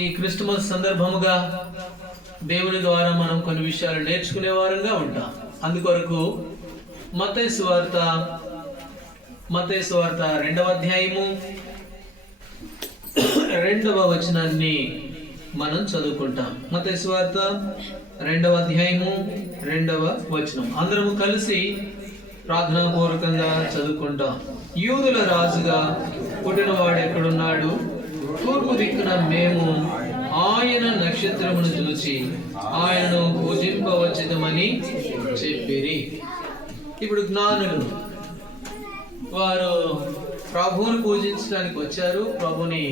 ఈ క్రిస్మస్ సందర్భముగా దేవుని ద్వారా మనం కొన్ని విషయాలు నేర్చుకునే వారంగా ఉంటాం. అందుకొరకు మత్తయి సువార్త 2వ అధ్యాయము 2వ వచనాన్ని మనం చదువుకుంటాం. మత్తయి సువార్త 2వ అధ్యాయము 2వ వచనం అందరము కలిసి ప్రార్థనాపూర్వకంగా చదువుకుంటాం. యూదుల రాజుగా పుట్టినవాడు ఎక్కడున్నాడు? తూర్పు దిక్కున మేము ఆయన నక్షత్రమును చూచి ఆయనను పూజింపవచ్చుదమని చెప్పిరి. ఇప్పుడు జ్ఞానులు వారు ప్రభువుని పూజించడానికి వచ్చారు, ప్రభుని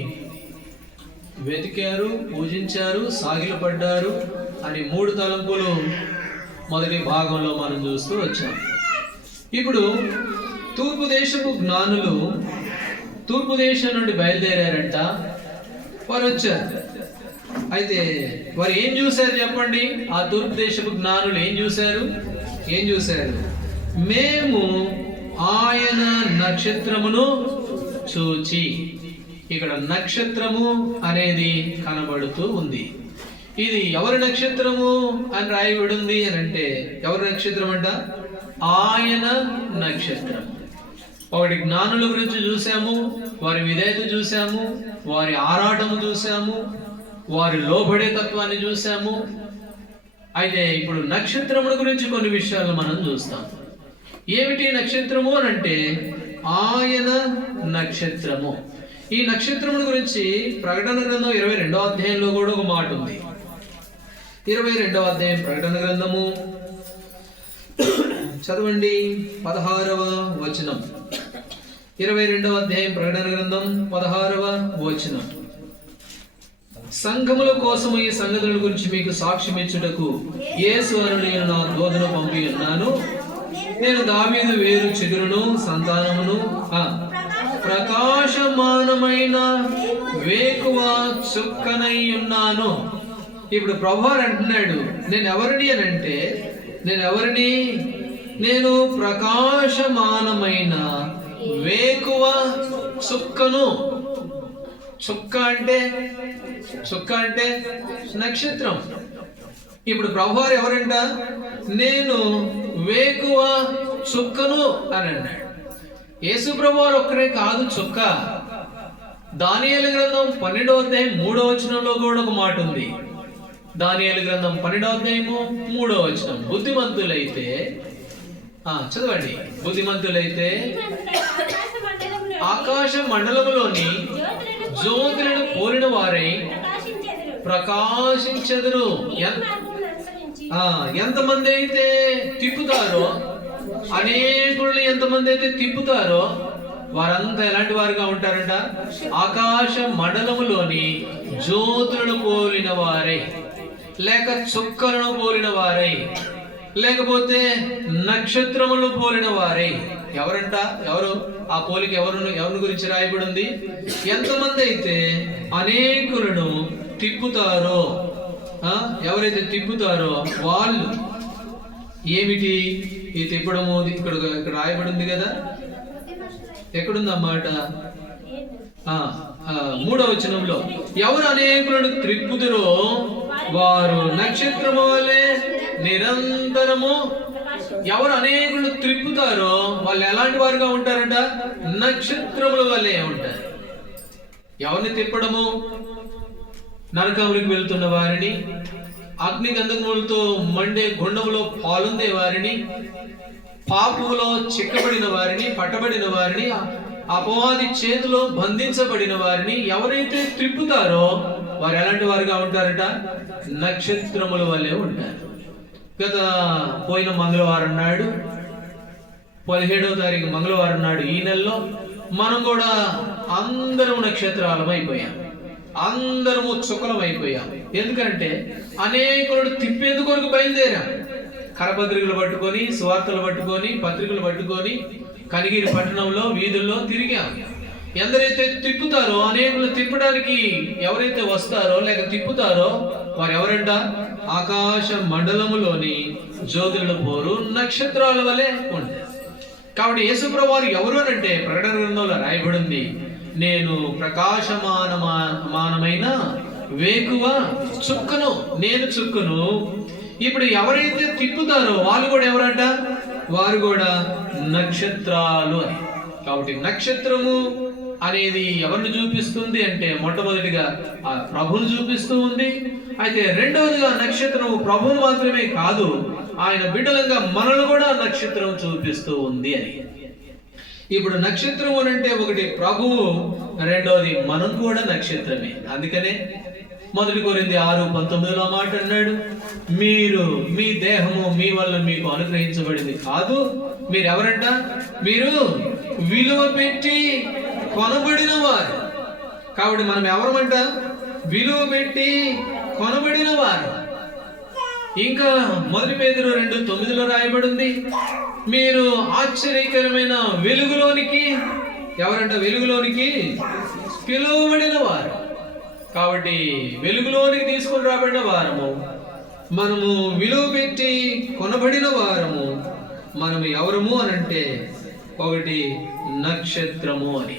వెతికారు, పూజించారు, సాగిలపడ్డారు అని 3 తలంపులు మొదటి భాగంలో మనం చూస్తూ వచ్చాం. ఇప్పుడు తూర్పు దేశపు జ్ఞానులు తూర్పు దేశం నుండి బయలుదేరారంట. వారు వచ్చారు. అయితే వారు ఏం చూశారు చెప్పండి? ఆ తూర్పు దేశపు జ్ఞానులు ఏం చూశారు? మేము ఆయన నక్షత్రమును చూచి. ఇక్కడ నక్షత్రము అనేది కనబడుతూ ఉంది. ఇది ఎవరి నక్షత్రము అని రాయబడింది అని అంటే ఎవరి నక్షత్రం అంట? ఆయన నక్షత్రం. ఒకటి జ్ఞానుల గురించి చూసాము, వారి విధేయత చూసాము, వారి ఆరాటము చూసాము, వారి లోబడే తత్వాన్ని చూసాము. అయితే ఇప్పుడు నక్షత్రముల గురించి కొన్ని విషయాలు మనం చూస్తాం. ఏమిటి నక్షత్రము అని అంటే ఆయన నక్షత్రము. ఈ నక్షత్రముల గురించి ప్రకటన గ్రంథం 22వ అధ్యాయంలో కూడా ఒక మాట ఉంది. 22వ అధ్యాయం ప్రకటన గ్రంథము చదవండి 16వ వచనం. 22వ అధ్యాయం ప్రకటన గ్రంథం 16వ వచనం. సంఘముల కోసము ఈ సంగతుల గురించి మీకు సాక్ష్యం ఇచ్చుటకు యేసు అను నేను నా దూతను పంపి ఉన్నాను. నేను దావీదు వేరు చిగురును సంతానమును ప్రకాశమానమైన వేకువ చుక్కనై ఉన్నాను. ఇప్పుడు ప్రభువారు అంటున్నాడు, నేను ఎవరిని అని అంటే నేను ప్రకాశమానమైన వేకువ చుక్కను. చుక్క అంటే నక్షత్రం. ఇప్పుడు ప్రభువారు ఎవరంట? నేను వేకువ చుక్కను అని అన్నాడు. యేసు ప్రభువారు ఒక్కడే కాదు చుక్క. దానియేలు గ్రంథం 12వ అధ్యాయం 3వ వచనంలో కూడా ఒక మాట ఉంది. దానియేలు గ్రంథం 12వ అధ్యాయము 3వ వచనం. బుద్ధిమంతులైతే చదవండి. బుద్ధిమంతులైతే ఆకాశ మండలములోని జ్యోతులను పోలిన వారై ప్రకాశించెదరు. ఎంతమంది అయితే తిప్పుతారో, అనేకుల్ని ఎంతమంది అయితే తిప్పుతారో వారంతా ఎలాంటి వారుగా ఉంటారంట? ఆకాశ మండలములోని జ్యోతులను పోలిన వారై, లేక చుక్కలను పోలిన వారై, లేకపోతే నక్షత్రములను పోలిన వారై. ఎవరంట? ఎవరు ఆ పోలిక? ఎవరిని గురించి రాయబడి ఉంది? ఎంతమంది అయితే అనేకులను తిప్పుతారో, ఎవరైతే తిప్పుతారో వాళ్ళు. ఏమిటి ఈ తిప్పడము? ఇక్కడ రాయబడి ఉంది కదా. ఎక్కడుందన్నమాట? 3వ వచనంలో, ఎవరు అనేకులను త్రిప్పుదురో వారు నక్షత్రము వలె నిరంతరము. ఎవరు అనేకులను త్రిప్పుతారో వాళ్ళు ఎలాంటి వారుగా ఉంటారంట? నక్షత్రముల వలె ఉంటారు. ఎవరిని తిప్పడము? నరకములకు వెళ్తున్న వారిని, అగ్ని గంధకములతో మండే గుండములో పాలుందే వారిని, పాపములో చిక్కబడిన వారిని, పట్టబడిన వారిని, అపవాది చేతిలో బంధించబడిన వారిని ఎవరైతే త్రిప్పుతారో వారు ఎలాంటి వారుగా ఉంటారట? నక్షత్రముల వలె ఉంటారు. పోయిన మంగళవారం నాడు 17వ తారీఖు మంగళవారం నాడు ఈ నెలలో మనం కూడా అందరం నక్షత్రాలం అయిపోయాం, అందరము చుక్కలం అయిపోయాం. ఎందుకంటే అనేకులు తిప్పేందుకు కొరకు బయలుదేరాం. కరపత్రికలు పట్టుకొని, సువార్తలు పట్టుకొని, పత్రికలు పట్టుకొని కనిగిరి పట్టణంలో వీధుల్లో తిరిగాం. ఎందరైతే తిప్పుతారో, అనేకులు తిప్పడానికి ఎవరైతే వస్తారో లేక తిప్పుతారో వారు ఎవరంట? ఆకాశ మండలములోని జ్యోతుల పోరు నక్షత్రాల వలె ఉంటారు. కాబట్టి యేసుప్రభువు వారు ఎవరు అంటే ప్రకటన గ్రంథంలో రాయబడింది, నేను ప్రకాశమానమైన వేకువ చుక్కను, నేను చుక్కను. ఇప్పుడు ఎవరైతే తిప్పుతారో వాళ్ళు కూడా ఎవరంట? వారు కూడా నక్షత్రాలు అని. కాబట్టి నక్షత్రము అనేది ఎవరిని చూపిస్తుంది అంటే మొట్టమొదటిగా ఆ ప్రభువును చూపిస్తూ ఉంది. అయితే రెండవదిగా నక్షత్రము ప్రభువును మాత్రమే కాదు, ఆయన బిడ్డలంగా మనల్ని కూడా నక్షత్రం చూపిస్తూ ఉంది అని. ఇప్పుడు నక్షత్రము అంటే ఒకటి ప్రభువు, రెండవది మనం కూడా నక్షత్రమే. అందుకనే 1 కొరింథీ 6:19 మాట అన్నాడు, మీరు మీ దేహము మీ వల్ల మీకు అనుగ్రహించబడింది కాదు, మీరు ఎవరంట? మీరు విలువ పెట్టి కొనబడిన వారు. కాబట్టి మనం ఎవరమంట? విలువ పెట్టి కొనబడిన వారు. ఇంకా 1 పేతురు 2:9 రాయబడింది, మీరు ఆశ్చర్యకరమైన వెలుగులోనికి, ఎవరంట? వెలుగులోనికి పిలువబడిన వారు. కాబట్టి వెలుగులోనికి తీసుకొని రాబడిన వారము మనము, విలువ పెట్టి కొనబడిన వారము మనము. ఎవరము అని అంటే ఒకటి నక్షత్రము అని.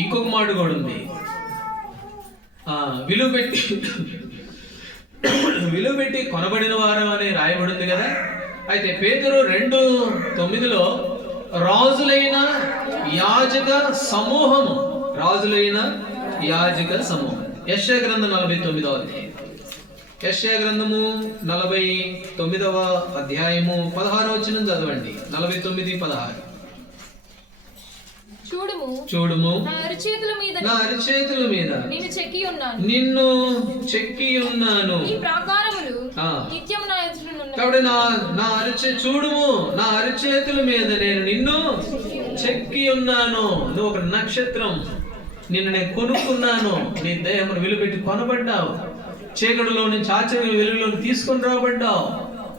ఇంకొక మాట కూడా ఉంది, విలువ పెట్టి కొనబడిన వారం అని రాయబడింది కదా. అయితే పేతురు 2:9 రాజులైన యాజక సమూహము, రాజులైన యాజక సమూహం. యెషయా గ్రంథం 49వ అధ్యాయం, యెషయా గ్రంథము 49వ అధ్యాయము 16వ వచనం చదవండి. 49:16. చూడుము నా అరిచేతుల మీద నిన్ను చెక్కి ఉన్నాను. కాబట్టి చూడుము, నా అరిచేతుల మీద నేను నిన్ను చెక్కి ఉన్నాను. నువ్వు ఒక నక్షత్రం, నిన్ను నేను కొనుక్కున్నాను. నీ దేహమును విలువపెట్టి కొనబడ్డావు. చీకటిలో నుంచి ఆశ్చర్య వెలుగులోకి తీసుకొని రాబడ్డావు.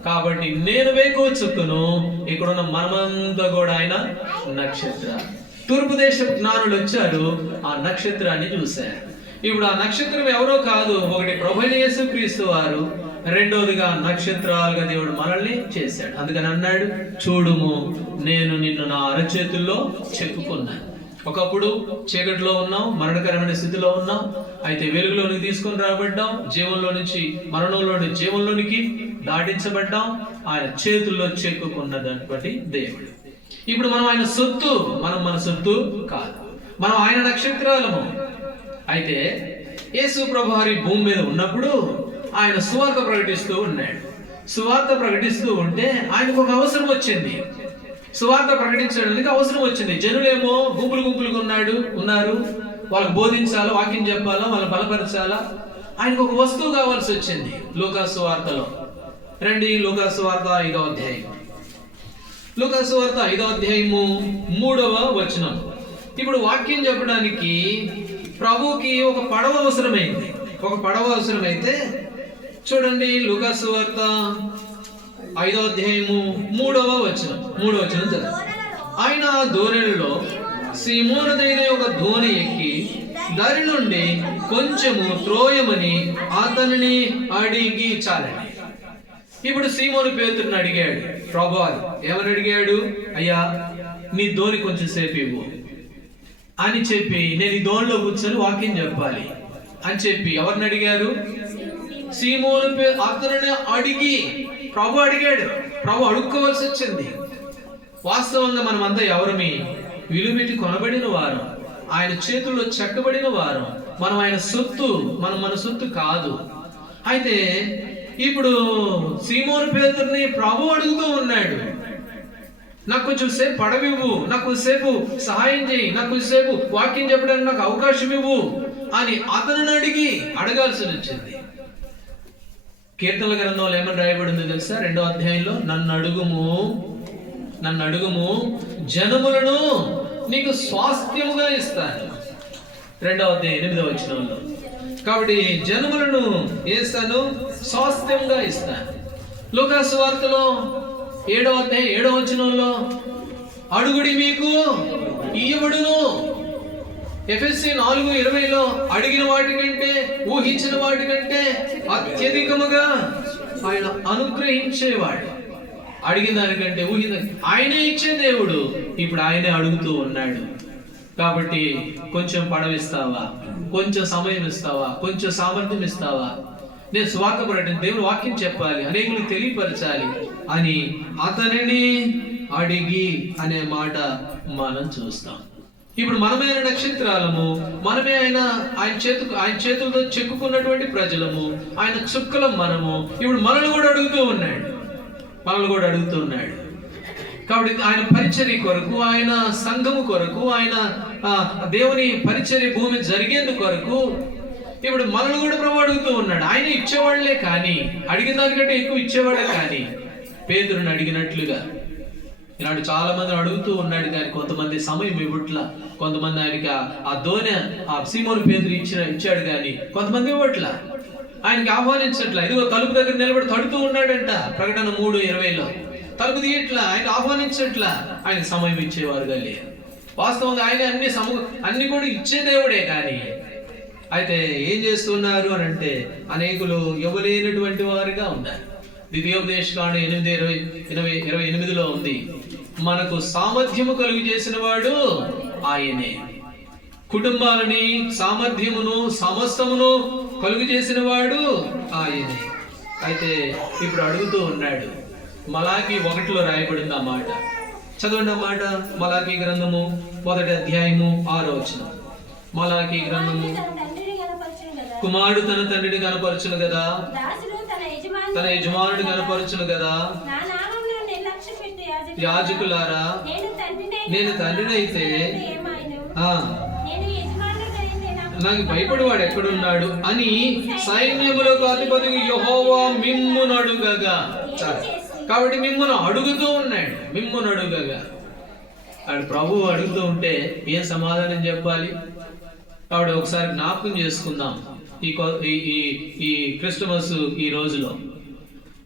కాబట్టి నేను వేకువ చుక్కను. ఇక్కడున్న మనమంతా కూడా ఆయన నక్షత్ర. తూర్పు దేశపు జ్ఞానులు వచ్చారు, ఆ నక్షత్రాన్ని చూశారు. ఇప్పుడు ఆ నక్షత్రం ఎవరో కాదు, ఒకటి ప్రభువైన యేసుక్రీస్తు వారు, రెండోదిగా నక్షత్రాలుగా దేవుడు మనల్ని చేశాడు. అందుకని అన్నాడు, చూడుము నేను నిన్ను నా అరచేతుల్లో చెక్కుకున్నాను. ఒకప్పుడు చీకటిలో ఉన్నాం, మరణకరమైన స్థితిలో ఉన్నాం. అయితే వెలుగులోనికి తీసుకొని రాబడ్డాం. జీవంలో నుంచి మరణంలోని జీవంలోనికి దాటించబడ్డాం. ఆయన చేతుల్లో చెక్కుకున్నటువంటి దేవుడు. ఇప్పుడు మనం ఆయన సొత్తు, మనం మన సొత్తు కాదు, మనం ఆయన నక్షత్రాలము. అయితే యేసు ప్రభు వారి భూమి మీద ఉన్నప్పుడు ఆయన సువార్త ప్రకటిస్తూ ఉన్నాడు. సువార్త ప్రకటిస్తూ ఉంటే ఆయనకు ఒక అవసరం వచ్చింది. సువార్త ప్రకటించడానికి అవసరం వచ్చింది. జనులేమో గుంపులుగా ఉన్నారు. వాళ్ళకు బోధించాలా, వాక్యం చెప్పాలా, వాళ్ళని బలపరచాలా. ఆయనకు ఒక వస్తువు కావాల్సి వచ్చింది. లూకాసు వార్తలో రండి, లూకాసు వార్త 5వ అధ్యాయం, లూకాసు వార్త 5వ అధ్యాయము 3వ వచనం. ఇప్పుడు వాక్యం చెప్పడానికి ప్రభువుకి ఒక పడవ అవసరమైంది. ఒక పడవ అవసరమైతే చూడండి, లూకాసు వార్త 5వ అధ్యాయము 3వ వచనం చదువు. ఆయన దోణిలో సీమోనుదైన ఒక దోణి ఎక్కి దారి నుండి కొంచెము త్రోయమని అతనిని అడిగి చాలండి. ఇప్పుడు సీమోను పేతురుని అడిగాడు ప్రభువారు. ఏమని అడిగాడు? అయ్యా నీ దోణి కొంచెం సేపు ఇవ్వు అని చెప్పి, నేను ఈ దోణిలో కూర్చొని వాక్యం చెప్పాలి అని చెప్పి ఎవరిని అడిగారు? సీమోను అతనిని అడిగి ప్రభు అడిగాడు. ప్రభు అడుక్కోవాల్సి వచ్చింది. వాస్తవంగా మనమంతా ఎవరమి? విలువెట్టి కొనబడిన వారు, ఆయన చేతుల్లో చెక్కబడిన వారు. మనం ఆయన సొత్తు, మనం మన సొత్తు కాదు. అయితే ఇప్పుడు సీమోను పేతురుని ప్రభు అడుగుతూ ఉన్నాడు, నాకు కొంచెం సేపు పడవివ్వు, నాకు కొంచెంసేపు సహాయం చేయి, నాకు కొంచెంసేపు వాక్యం చెప్పడానికి నాకు అవకాశం ఇవ్వు అని అతనిని అడగాల్సి వచ్చింది. కీర్తనల గ్రంథంలో ఏమని రాయబడిందో తెలుసా? 2వ అధ్యాయంలో, నన్ను అడుగుము జనములను నీకు స్వాస్థ్యముగా ఇస్తాను. 2వ అధ్యాయం 8వ వచనంలో. కాబట్టి జనములను ఏస్తాను, స్వాస్థ్యంగా ఇస్తాను. లూకాసు వార్తలో 7వ అధ్యాయం 7వ వచనంలో, అడుగుడి మీకు ఇయ్యబడును. ఎఫెసీ 4:20లో, అడిగిన వాటికంటే ఊహించిన వాటికంటే అత్యధికముగా ఆయన అనుగ్రహించేవాడు. అడిగిన దానికంటే ఆయనే ఇచ్చే దేవుడు. ఇప్పుడు ఆయనే అడుగుతూ ఉన్నాడు. కాబట్టి కొంచెం పడవిస్తావా, కొంచెం సమయం ఇస్తావా, కొంచెం సామర్థ్యం ఇస్తావా, నేను సువార్త ప్రకటన దేవుని వాక్యం చెప్పాలి, అనేకులకు తెలియపరచాలి అని అతనిని అడిగి అనే మాట మనం చూస్తాం. ఇప్పుడు మనమే ఆయన నక్షత్రాలము, మనమే ఆయన చేతులతో చెక్కుకున్నటువంటి ప్రజలము, ఆయన చుక్కలం మనము. ఇప్పుడు మనల్ని కూడా అడుగుతూ ఉన్నాడు. కాబట్టి ఆయన పరిచర్య కొరకు, ఆయన సంఘము కొరకు, ఆయన దేవుని పరిచర్య భూమి జరిగేందుకు కొరకు ఇప్పుడు మనల్ని కూడా ప్రభు అడుగుతూ ఉన్నాడు. ఆయన ఇచ్చేవాళ్లే కానీ, అడిగిన దానికంటే ఎక్కువ ఇచ్చేవాడే కానీ, పేతురుని అడిగినట్లుగా ఇలాంటి చాలా మంది అడుగుతూ ఉన్నాడు కానీ కొంతమంది సమయం ఇవ్వట్లా, కొంతమంది ఆయనకి ఆ దోనె సీమోను పేతురు ఇచ్చాడు కానీ కొంతమంది ఇవ్వట్లా, ఆయనకి ఆహ్వానించట్లా. ఇదిగో తలుపు దగ్గర నిలబడి తడుతూ ఉన్నాడంట, ప్రకటన 3:20లో. తలుపు తీయట్లా, ఆయన ఆహ్వానించట్లా, ఆయన సమయం ఇచ్చేవారుగా లేరు. వాస్తవంగా ఆయన అన్ని కూడా ఇచ్చే దేవుడే కానీ, అయితే ఏం చేస్తున్నారు అని అంటే అనేకులు ఇవ్వలేనటువంటి వారుగా ఉన్నారు. ద్వితీయోపదేశకాండ 8:28లో ఉంది, మనకు సామర్థ్యము కలుగు చేసిన వాడు ఆయనే, కుటుంబాలని సామర్థ్యమును సమస్తమును కలుగు చేసిన వాడు ఆయనే. అయితే ఇప్పుడు అడుగుతూ ఉన్నాడు. మలాకి 1లో రాయబడింది ఆ మాట, చదవండి ఆ మాట. మలాకి గ్రంథము 1వ అధ్యాయము 6వ వచనం. మలాకి గ్రంథము, కుమారుడు తన తండ్రిని కనపరచును కదా, తన యజమానుడు కనపరచును కదా. యాజకులారా, నేను తండ్రిని అయితే నాకు భయపడేవాడు ఎక్కడున్నాడు అని సైన్యములకు అధిపతి యెహోవా మిమ్మును అడుగగా. కాబట్టి మిమ్మును అడుగుతూ ఉన్నాడు, మిమ్మును అడుగగా. అడు ప్రభువు అడుగుతూ ఉంటే ఏం సమాధానం చెప్పాలి? కాబట్టి ఒకసారి జ్ఞాపకం చేసుకుందాం ఈ క్రిస్టమస్ ఈ రోజులో.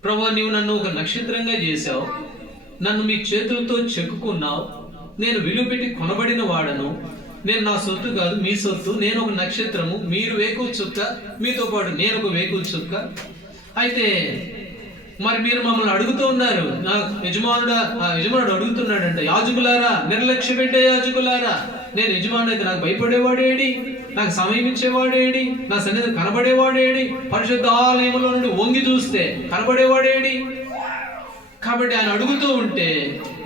ప్రభు, నీవు నన్ను ఒక నక్షత్రంగా చేశావు, నన్ను మీ చేతులతో చెక్కుకున్నావు, నేను విలువ పెట్టి కొనబడిన వాడను, నేను నా సొత్తు కాదు మీ సొత్తు, నేను ఒక నక్షత్రము, మీరు వేకువ చుక్క, మీతో పాటు నేను ఒక వేకువ చుక్క. అయితే మరి మీరు మమ్మల్ని అడుగుతూ ఉన్నారు, నా యజమానుడు అడుగుతున్నాడంట, యాజకులారా, నిర్లక్ష్య పెట్టే యాజకులారా, నేను యజమానుడు అయితే నాకు భయపడేవాడేడి, నాకు సమయం ఇచ్చేవాడేడి, నా సన్నిధి కనబడేవాడేడి, పరిశుద్ధ ఆలయంలో నుండి వంగి చూస్తే కనబడేవాడేడి. కాబట్టి ఆయన అడుగుతూ ఉంటే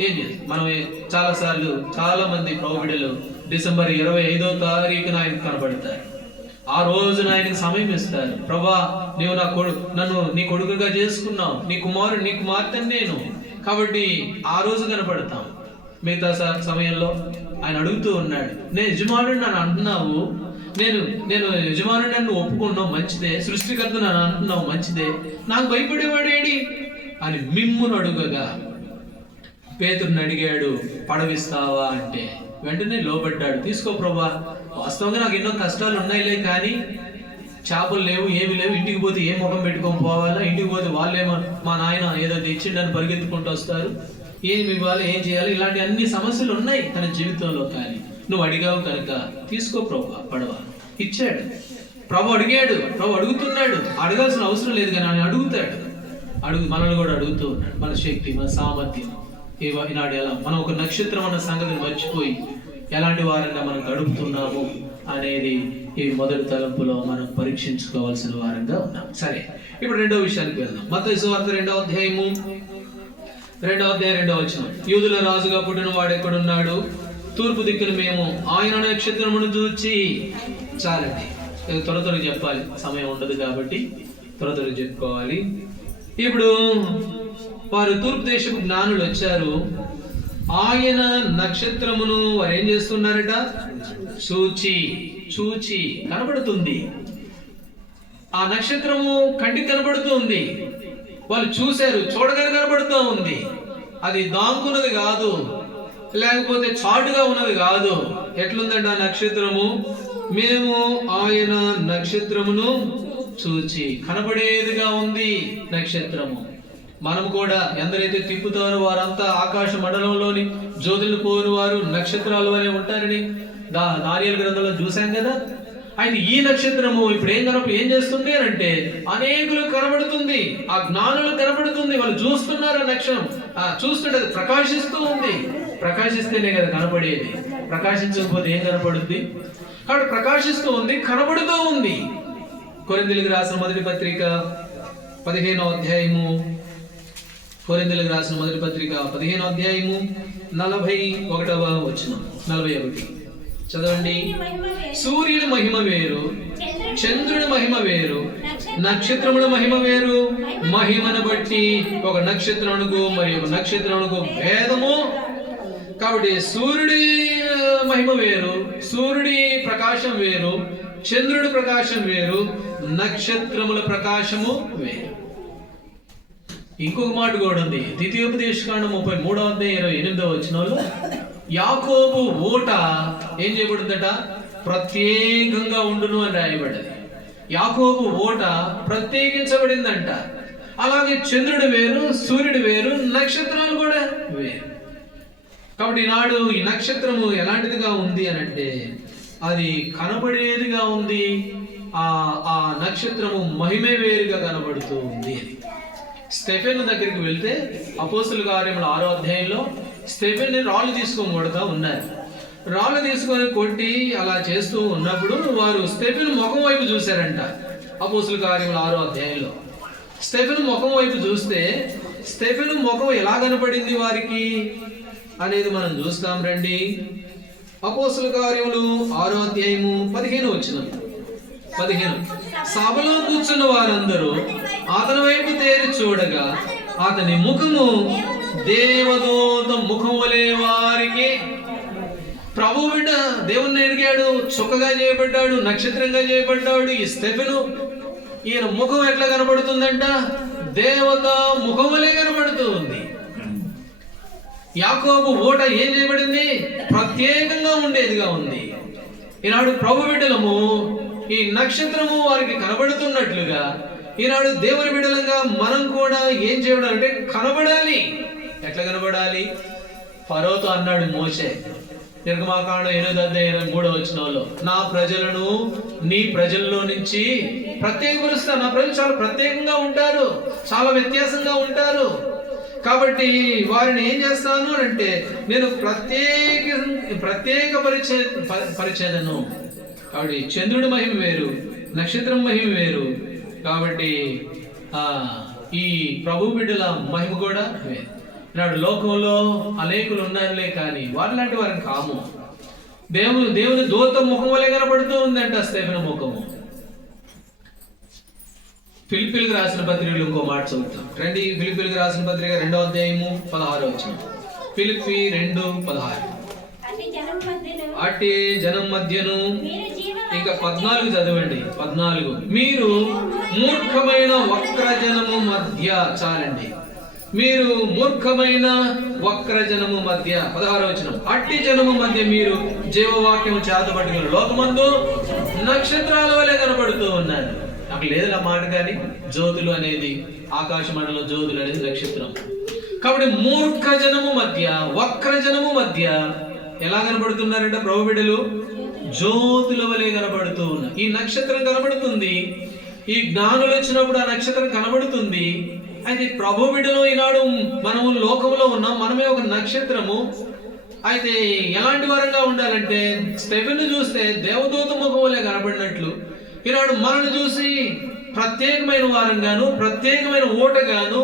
ఏం చేస్తాం మనం? చాలాసార్లు చాలా మంది ప్రభుబిడ్డలు డిసెంబర్ 25వ తారీఖున ఆయనకు కనబడతారు. ఆ రోజున ఆయనకు సమయం ఇస్తారు. ప్రభా, నీవు నన్ను నీ కొడుకుగా చేసుకున్నావు, నీ కుమార్తెని నేను, కాబట్టి ఆ రోజు కనపడతాం. మిగతా సమయంలో ఆయన అడుగుతూ ఉన్నాడు, నేను యజమానుడు నన్ను అంటున్నావు, నేను యజమానుడు నన్ను ఒప్పుకున్నావు మంచిదే, సృష్టికర్త నన్ను అంటున్నావు మంచిదే, నాకు భయపడేవాడేడి అని మిమ్మును అడుగగా. పేతురుని అడిగాడు, పడవిస్తావా అంటే వెంటనే లోబడ్డాడు. తీసుకో ప్రభా, వాస్తవంగా నాకు ఎన్నో కష్టాలు ఉన్నాయిలే కానీ చేపలు లేవు, ఏమి లేవు, ఇంటికి పోతే ఏ ముఖం పెట్టుకొని పోవాలా, ఇంటికి పోతే వాళ్ళేమో మా నాయన ఏదో తెచ్చిండని పరిగెత్తుకుంటూ వస్తారు, ఏమి ఇవ్వాలి, ఏం చేయాలి, ఇలాంటి అన్ని సమస్యలు ఉన్నాయి తన జీవితంలో. కానీ నువ్వు అడిగావు కనుక తీసుకో ప్రభా పడవ. ఇచ్చాడు. ప్రభు అడిగాడు, ప్రభు అడుగుతున్నాడు. అడగాల్సిన అవసరం లేదు కానీ ఆయన అడుగుతాడు. మనల్ని కూడా అడుగుతూ ఉన్నాడు. మన శక్తి, మన సామర్థ్యం ఈనాడు ఎలా మనం ఒక నక్షత్రం అన్న సంగతిని మర్చిపోయి ఎలాంటి వారంగా మనం గడుపుతున్నాము అనేది ఈ మొదటి తలంపులో మనం పరీక్షించుకోవాల్సిన వారంగా ఉన్నాం. సరే, ఇప్పుడు రెండో విషయానికి వెళ్దాం. మత్తయి సువార్త 2వ అధ్యాయం 2వ వచనం. యూదుల రాజుగా పుట్టిన వాడు ఎక్కడున్నాడు? తూర్పు దిక్కును మేము ఆయన నక్షత్రమును చూచి. చాలండి, త్వర చెప్పాలి, సమయం ఉండదు కాబట్టి త్వర చెప్పుకోవాలి. ఇప్పుడు వారు తూర్పు దేశపు జ్ఞానులు వచ్చారు. ఆయన నక్షత్రమును వారు ఏం చేస్తున్నారట? చూచి కనబడుతుంది. ఆ నక్షత్రము కంటికి కనబడుతుంది. వాళ్ళు చూశారు, చూడగానే కనబడుతూ ఉంది. అది దాంకున్నది కాదు, లేకపోతే చాటుగా ఉన్నది కాదు. ఎట్లుందంట ఆ నక్షత్రము? మేము ఆయన నక్షత్రమును చూచి. కనబడేదిగా ఉంది నక్షత్రము. మనము కూడా ఎందరైతే తిప్పుతారో వారంతా ఆకాశ మండలంలోని జ్యోతులు పోయిన వారు నక్షత్రాలు అనే ఉంటారని దానియేలు గ్రంథంలో చూసాం కదా. అయితే ఈ నక్షత్రము ఇప్పుడు ఏం చేస్తుంది అంటే అనేకులు కనబడుతుంది, ఆ జ్ఞానులు కనబడుతుంది. వాళ్ళు చూస్తున్నారు ఆ నక్షత్రం, చూస్తుంటే అది ప్రకాశిస్తూ ఉంది. ప్రకాశిస్తేనే కదా కనబడేది. ప్రకాశించకపోతే ఏం కనపడుద్ది? కాబట్టి ప్రకాశిస్తూ ఉంది, కనబడుతూ ఉంది. కొరింథీయులకు రాసిన మొదటి పత్రిక 15వ అధ్యాయము, కొరింథీయులకు రాసిన మొదటి పత్రిక 15వ అధ్యాయము 41వ వచనం, 41 చదవండి. సూర్యుని మహిమ వేరు, చంద్రుని మహిమ వేరు, నక్షత్రముల మహిమ వేరు. మహిమను బట్టి ఒక నక్షత్రమునకు మరి ఒక నక్షత్రమునకు భేదము. కాబట్టి సూర్యుడి మహిమ వేరు, సూర్యుడి ప్రకాశం వేరు, చంద్రుడి ప్రకాశం వేరు, నక్షత్రముల ప్రకాశము వేరు. ఇంకొక మాట కూడా ఉంది. ద్వితీయోపదేశకాండం 33వ అధ్యాయం 28వ వచనంలో యాకోబు ఓట ఏం చేయబడిందట? ప్రత్యేకంగా ఉండును అని రాయబడ్డది. యాకోబు ఓట ప్రత్యేకించబడిందంట. అలాగే చంద్రుడు వేరు, సూర్యుడు వేరు, నక్షత్రాలు కూడా వేరు. కాబట్టి ఈనాడు ఈ నక్షత్రము ఎలాంటిదిగా ఉంది అని అంటే అది కనబడేదిగా ఉంది. ఆ నక్షత్రము మహిమే వేరుగా కనబడుతూ ఉంది అని. స్టెఫెన్ దగ్గరికి వెళ్తే అపోస్తుల కార్యముల 6వ అధ్యాయంలో స్టెఫెన్ రాళ్ళు తీసుకొని కొడతా ఉన్నారు. రాళ్ళు తీసుకొని కొట్టి అలా చేస్తూ ఉన్నప్పుడు వారు స్టెఫెన్ ముఖం వైపు చూశారంట. అపోస్తుల కార్యముల 6వ అధ్యాయంలో స్టెఫెన్ ముఖం వైపు చూస్తే స్టెఫెన్ ముఖం ఎలా కనపడింది వారికి అనేది మనం చూస్తాం రండి. అపోస్తుల కార్యములు 6వ అధ్యాయము 15వ వచనం, 15. సభలో కూర్చున్న వారందరూ అతని వైపు తేరి చూడగా అతని ముఖము దేవదూత ముఖం వలె వారికి. ప్రభు బిడ్డ దేవుణ్ణి ఎరిగాడు, చుక్కగా చేయబడ్డాడు, నక్షత్రంగా చేయబడ్డాడు ఈ స్టెఫెను. ఈయన ముఖం ఎట్లా కనబడుతుందంట? దేవత ముఖం వలె కనబడుతూ ఉంది. యాకోబు ఓట ఏం చేయబడింది? ప్రత్యేకంగా ఉండేదిగా ఉంది. ఈనాడు ప్రభు బిడ్డలము ఈ నక్షత్రము వారికి కనబడుతున్నట్లుగా ఈనాడు దేవుని బిడ్డలంగా మనం కూడా ఏం చేయడాలంటే కనబడాలి. ఎట్లా కనబడాలి? ఫరోతో అన్నాడు మోషే, నిర్గమాకాండం 8వ అధ్యాయం 3వ వచనంలో, నా ప్రజలను నీ ప్రజల్లో నుంచి ప్రత్యేకపరుస్తా. నా ప్రజలు చాలా ప్రత్యేకంగా ఉంటారు, చాలా వ్యత్యాసంగా ఉంటారు. కాబట్టి వారిని ఏం చేస్తాను అంటే నేను ప్రత్యేక పరిచేదను. కాబట్టి చంద్రుడి మహిమ వేరు, నక్షత్రం మహిమ వేరు. కాబట్టి ఈ ప్రభు బిడ్డల మహిమ కూడా వేరు. నాడు లోకంలో అనేకులు ఉన్నారులే, కానీ వారిలాంటి వారిని కాము. దేవుని దూత ముఖం వలె కనబడుతూ ఉందంట స్టెఫెను ముఖము. ఫిలిప్పీలకు రాసిన పత్రికలు ఇంకో మాట చదువుతాం రండి. ఫిలిప్పీలకు రాసిన పత్రిక 2వ అధ్యాయము 16వ వచనం. ఫిలిప్పీ 2:16. అట్టి జనం మధ్యను, ఇంకా 14 చదవండి. 14. మీరు మూర్ఖమైన వక్రజనము మధ్య, చాలండి, మీరు మూర్ఖమైన వక్రజనము మధ్య. 16వ వచనం. అట్టి జనము మధ్య మీరు జీవవాక్యము చేతబట్టుకుని లోకమందు నక్షత్రాల వలె కనబడుతూ ఉన్నారు. అక్కడ లేదు ఆ మాట. కానీ జ్యోతులు అనేది ఆకాశ మండలం, జ్యోతులు అనేది నక్షత్రం. కాబట్టి మూర్ఖ జనము మధ్య, వక్ర జనము మధ్య ఎలా కనబడుతున్నారంటే ప్రభు బిడ్డలు జ్యోతుల వలె కనబడుతూ ఉన్నారు. ఈ నక్షత్రం కనబడుతుంది. ఈ జ్ఞానులు వచ్చినప్పుడు ఆ నక్షత్రం కనబడుతుంది. అయితే ప్రభు బిడ్డలు ఈనాడు మనము లోకంలో ఉన్నాం, మనమే ఒక నక్షత్రము. అయితే ఎలాంటి వారంగా ఉండాలంటే స్టెఫెను చూస్తే దేవదూత ముఖం వలె కనబడినట్లు ఈనాడు మనల్ని చూసి ప్రత్యేకమైన వారంగాను, ప్రత్యేకమైన ఓటగాను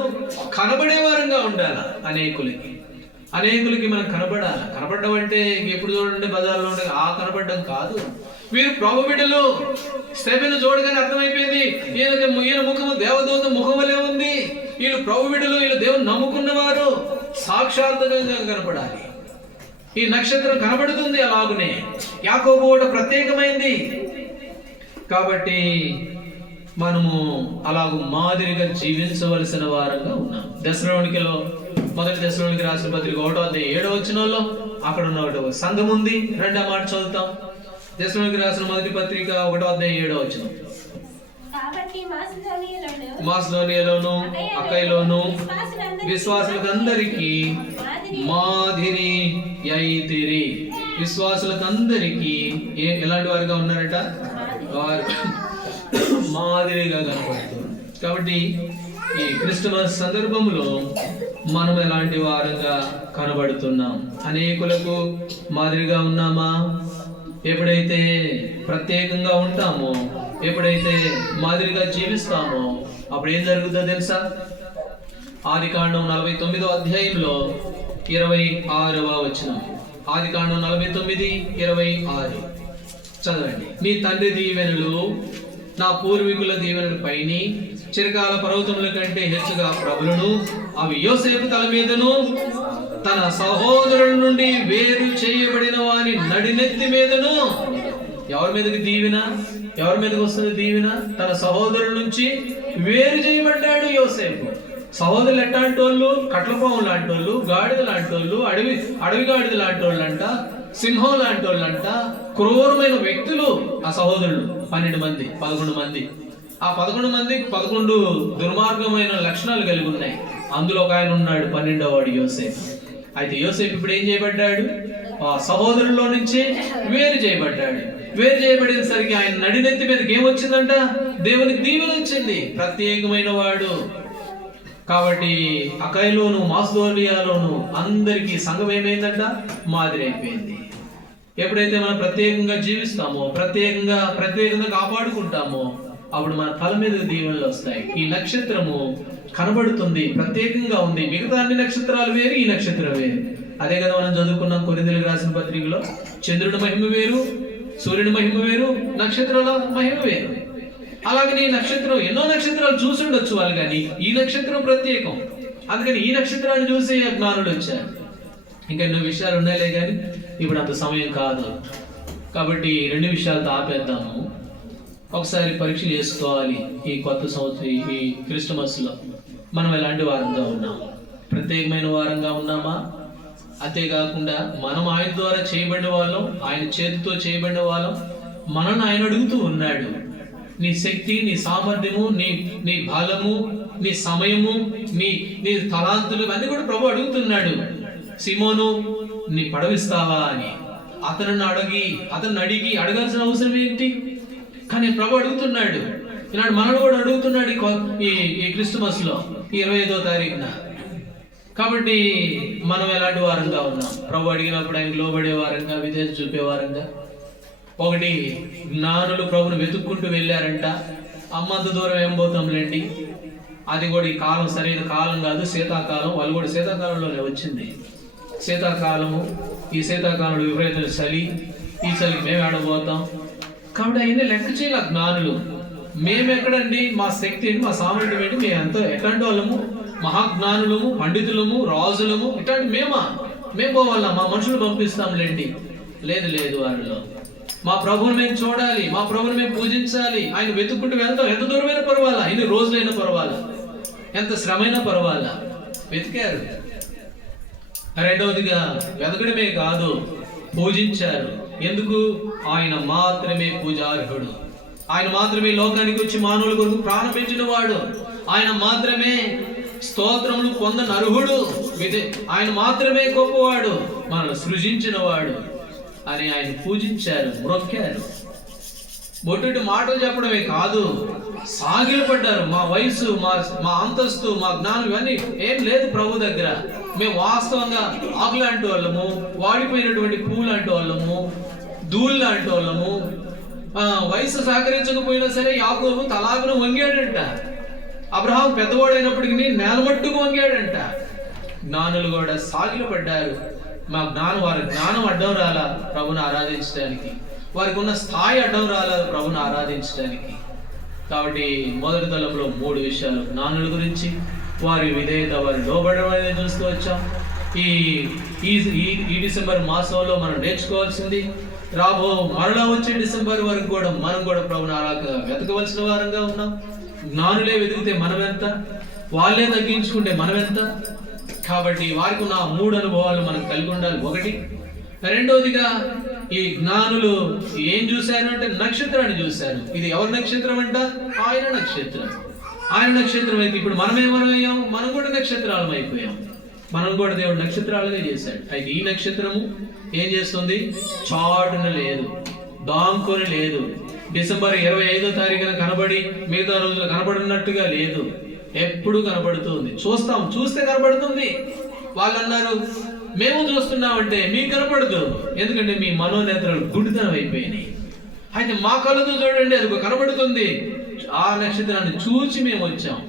కనబడే వారంగా ఉండాలి. అనేకులకి మనం కనబడాలి. కనబడడం అంటే ఎప్పుడు చూడండి బజార్లో ఉండే ఆ కనబడడం కాదు. వీరు ప్రభు బిడ్డలు. స్టెఫెను చూడగానే అర్థమైపోయింది, ఈయన ముఖము దేవదూత ముఖం వలె ఉంది. వీళ్ళు ప్రభు బిడ్డలు, వీళ్ళు దేవుని నమ్ముకున్నవారు. సాక్షాత్తుగా కనపడాలి. ఈ నక్షత్రం కనబడుతుంది. అలాగునే యాకోబు ఓట ప్రత్యేకమైంది. కాబట్టి మనము అలాగూ మాదిరిగా జీవించవలసిన వారంగా ఉన్నాం. దశలోనికిలో మొదటి దశలోనికి రాసిన పత్రిక 1వ అధ్యాయం 7వ వచనంలో అక్కడ ఉన్న ఒక సంఘం ఉంది. రెండో మాట చదువుతాం. దశలోనికి రాసిన మొదటి పత్రిక 1వ అధ్యాయం 7వ వచనం. మాసిదోనియలోను అకైలోను విశ్వాసులకందరికీ మాదిరి అయితిరి. విశ్వాసులకందరికీ ఎలాంటి వారిగా ఉన్నారట? వారు మాదిరిగా కనపడుతుంది. కాబట్టి ఈ క్రిస్టమస్ సందర్భంలో మనం ఎలాంటి వారంగా కనబడుతున్నాం? అనేకులకు మాదిరిగా ఉన్నామా? ఎప్పుడైతే ప్రత్యేకంగా ఉంటామో, ఎప్పుడైతే మాదిరిగా జీవిస్తామో, అప్పుడు ఏం జరుగుతుందో తెలుసా? ఆదికాండం 49వ అధ్యాయంలో 26వ వచనం. ఆదికాండం 49:26 చదవండి. నీ తండ్రి దీవెనలు నా పూర్వీకుల దీవెనల పైని చిరకాల పర్వతముల కంటే హెచ్చుగా ప్రభులను అవి యోసేపు తల మీదను తన సహోదరుల నుండి వేరు చేయబడిన వాని నడినెత్తి మీదను. ఎవరి మీదకి దీవెన? ఎవరి మీదకి వస్తుంది దీవెన? తన సహోదరుల నుంచి వేరు చేయబడ్డాడు యోసేపు. సహోదరులు ఎట్లాంటి వాళ్ళు? కట్లపాము లాంటి వాళ్ళు, గాడిద లాంటి వాళ్ళు, అడవి గాడిద లాంటి వాళ్ళు అంట, సింహం లాంటి వాళ్ళు అంట, క్రూరమైన వ్యక్తులు ఆ సహోదరులు. 11 మంది. ఆ 11 మందికి 11 దుర్మార్గమైన లక్షణాలు కలిగి ఉన్నాయి. అందులో ఒక ఆయన ఉన్నాడు, 12వ వాడు యోసేపు. అయితే యోసేపు ఇప్పుడు ఏం చేయబడ్డాడు? ఆ సహోదరుల్లో నుంచి వేరు చేయబడ్డాడు. వేరు చేయబడేసరికి ఆయన నడినెత్తి మీదకి ఏమొచ్చిందంట? దేవునికి దీవెన వచ్చింది. ప్రత్యేకమైన వాడు కాబట్టి అకైలోను మాసిదోనియాలోను అందరికీ సంఘం ఏమైందంట? మాదిరి అయిపోయింది. ఎప్పుడైతే మనం ప్రత్యేకంగా జీవిస్తామో, ప్రత్యేకంగా కాపాడుకుంటామో, అప్పుడు మన తల మీద దీవెనలు వస్తాయి. ఈ నక్షత్రము కనబడుతుంది, ప్రత్యేకంగా ఉంది. మిగతా అన్ని నక్షత్రాలు వేరు, ఈ నక్షత్రం వేరు. అదే కదా మనం చదువుకున్నాం కొరింథీయులకు రాసిన పత్రికలో. చంద్రుడి మహిమ వేరు, సూర్యుడి మహిమ వేరు, నక్షత్రాల మహిమ వేరు. అలాగని ఈ నక్షత్రం, ఎన్నో నక్షత్రాలు చూసి ఉండొచ్చు వాళ్ళు, కానీ ఈ నక్షత్రం ప్రత్యేకం. అందుకని ఈ నక్షత్రాన్ని చూసి జ్ఞానులు వచ్చారు. ఇంకా ఎన్నో విషయాలు ఉన్నాయిలే, కానీ ఇప్పుడు అంత సమయం కాదు. కాబట్టి 2 విషయాలతో ఆపేద్దాము. ఒకసారి పరీక్ష చేసుకోవాలి. ఈ కొత్త సంవత్సరం, ఈ క్రిస్టమస్లో మనం ఎలాంటి వారంగా ఉన్నాం? ప్రత్యేకమైన వారంగా ఉన్నామా? అంతేకాకుండా మనం ఆయన ద్వారా చేయబడిన వాళ్ళం, ఆయన చేతితో చేయబడిన వాళ్ళం. మనల్ని ఆయన అడుగుతూ ఉన్నాడు, నీ శక్తి, నీ సామర్థ్యము, నీ బలము, నీ సమయము, నీ తలాంతులు అన్ని కూడా ప్రభు అడుగుతున్నాడు. సిమోను, నీ పడవిస్తావా అని అతను అడిగి అడగాల్సిన అవసరం ఏంటి? కానీ ప్రభు అడుగుతున్నాడు. ఈనాడు మనల్ని కూడా అడుగుతున్నాడు ఈ క్రిస్టమస్ లో, 25వ తారీఖున. కాబట్టి మనం ఎలాంటి వారంగా ఉన్నాం? ప్రభు అడిగినప్పుడు ఆయన లోబడే వారంగా, విధేయత చూపే వారంగా. ఒకటి, జ్ఞానులు ప్రభుని వెతుక్కుంటూ వెళ్ళారంట. అమ్మంత దూరం ఏం పోతాంలేండి, అది కూడా ఈ కాలం సరైన కాలం కాదు, శీతాకాలం. వాళ్ళు కూడా శీతాకాలంలోనే వచ్చింది. శీతాకాలము, ఈ శీతాకాలంలో విపరీతమైన చలి, ఈ చలికి మేము ఆడబోతాం. కాబట్టి అవన్నీ లెక్క చేయాలి జ్ఞానులు. మేము ఎక్కడండి? మా శక్తి ఏంటి, మా సామర్థ్యం ఏంటి? మేము ఎంత ఎట్లాంటి వాళ్ళము? మహాజ్ఞానులము, పండితులము, రాజులము, ఇట్లాంటి మేము పోవాలా? మా మనుషులు పంపిస్తాంలేండి. లేదు వాళ్ళలో. మా ప్రభువుని మేము చూడాలి, మా ప్రభువుని మేము పూజించాలి. ఆయన వెతుక్కుంటూ వెళ్తాం. ఎంత దూరమైనా పర్వాలా, ఎన్ని రోజులైనా పర్వాలా, ఎంత శ్రమైనా పర్వాలా. వెతికారు. రెండవదిగా వెతకడమే కాదు, పూజించారు. ఎందుకు? ఆయన మాత్రమే పూజార్హుడు. ఆయన మాత్రమే లోకానికి వచ్చి మానవుల కొరకు ప్రాణం పెట్టిన వాడు. ఆయన మాత్రమే స్తోత్రములు పొందనర్హుడు. ఆయన మాత్రమే గొప్పవాడు, మనల్ని సృజించిన వాడు అని ఆయన పూజించారు, మొక్కారు. బొట్టుటి మాటలు చెప్పడమే కాదు, సాగిలపడ్డారు. మా వయసు, మా అంతస్తు, మా జ్ఞానం ఇవన్నీ ఏం లేదు ప్రభు దగ్గర. మేము వాస్తవంగా ఆకు లాంటి వాళ్ళము, వాడిపోయినటువంటి పువ్వు లాంటి వాళ్ళము, ధూళి లాంటి వాళ్ళము. వయసు సహకరించకపోయినా సరే యాకోబు తలాగును వంగాడంట. అబ్రహాం పెద్దవాడైనప్పటికీ నేలమట్టుకు వంగాడంట. జ్ఞానులు కూడా సాగిలపడ్డారు. వారి జ్ఞానం అడ్డం రాలా ప్రభుని ఆరాధించడానికి, వారికి ఉన్న స్థాయి అడ్డం రాలా ప్రభుని ఆరాధించడానికి. కాబట్టి మొదటి తలంలో 3 విషయాలు జ్ఞానుల గురించి, వారి విధేయత, వారి లోబడడం అనేది చూస్తూ వచ్చాం. ఈ డిసెంబర్ మాసంలో మనం నేర్చుకోవాల్సింది, మరలా వచ్చే డిసెంబర్ వరకు కూడా మనం కూడా ప్రభుని వెతకవలసిన వారంగా ఉన్నాం. జ్ఞానులే వెతికితే మనం ఎంత, వాళ్ళే తగ్గించుకుంటే మనం ఎంత. కాబట్టి వారికి ఉన్న 3 అనుభవాలు మనం కలిగి ఉండాలి. ఒకటి. రెండవదిగా ఈ జ్ఞానులు ఏం చూశారు అంటే నక్షత్రాన్ని చూశారు. ఇది ఎవరి నక్షత్రం అంట? ఆయన నక్షత్రం. ఆయన నక్షత్రం అయితే ఇప్పుడు మనమేమయ్యాం? మనం కూడా నక్షత్రాలం అయిపోయాం. మనం కూడా దేవుడు నక్షత్రాలుగా చేశాడు. అయితే ఈ నక్షత్రము ఏం చేస్తుంది? చాటున లేదు, దాంకొని లేదు. డిసెంబర్ 25వ తారీఖున కనబడి మిగతా రోజులు కనబడినట్టుగా లేదు. ఎప్పుడు కనబడుతుంది. చూస్తే కనబడుతుంది. వాళ్ళు అన్నారు, మేము చూస్తున్నామంటే మీకు కనపడదు, ఎందుకంటే మీ మనోనేత్రాలు గుడితనం అయిపోయినాయి. అయితే మా కళ్ళతో చూడండి, అది కనబడుతుంది. ఆ నక్షత్రాన్ని చూసి మేము వచ్చాం.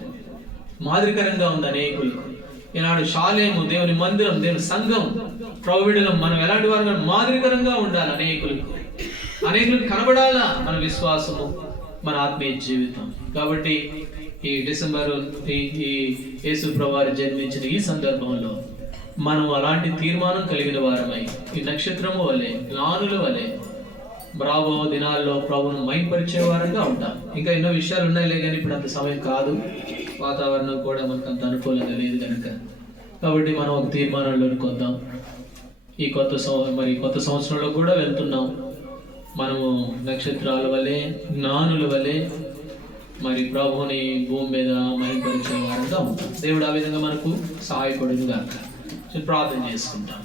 మాదిరికరంగా ఉంది అనేకులకు. ఈనాడు షాలేము, దేవుని మందిరం, దేవుని సంఘం, ప్రౌఢిలం, మనం ఎలాంటి వారు మాదిరికరంగా ఉండాలి. అనేకులకు కనబడాలా మన విశ్వాసము, మన ఆత్మీయ జీవితం. కాబట్టి ఈ డిసెంబర్ ఈ యేసు ప్రభువారు జన్మించిన ఈ సందర్భంలో మనం అలాంటి తీర్మానం కలిగిన వారమై ఈ నక్షత్రము వలె, జ్ఞానుల వలె రాబో దినాల్లో ప్రభువును మైంపరిచే వారంగా ఉంటాం. ఇంకా ఎన్నో విషయాలు ఉన్నాయిలే, కానీ ఇప్పుడు అంత సమయం కాదు. వాతావరణం కూడా మనకు అంత అనుకూలంగా లేదు కనుక. కాబట్టి మనం ఒక తీర్మానంలోకి వద్దాం. ఈ కొత్త సంవత్సరంలో కూడా వెళ్తున్నాం. మనము నక్షత్రాల వలె, జ్ఞానుల వలె మరి ప్రభువుని భూమి మీద మైంపరిచే వారంగా ఉంటాం. దేవుడు ఆ విధంగా మనకు సహాయపడును గాక. ప్రార్థన చేసుకుంటాం.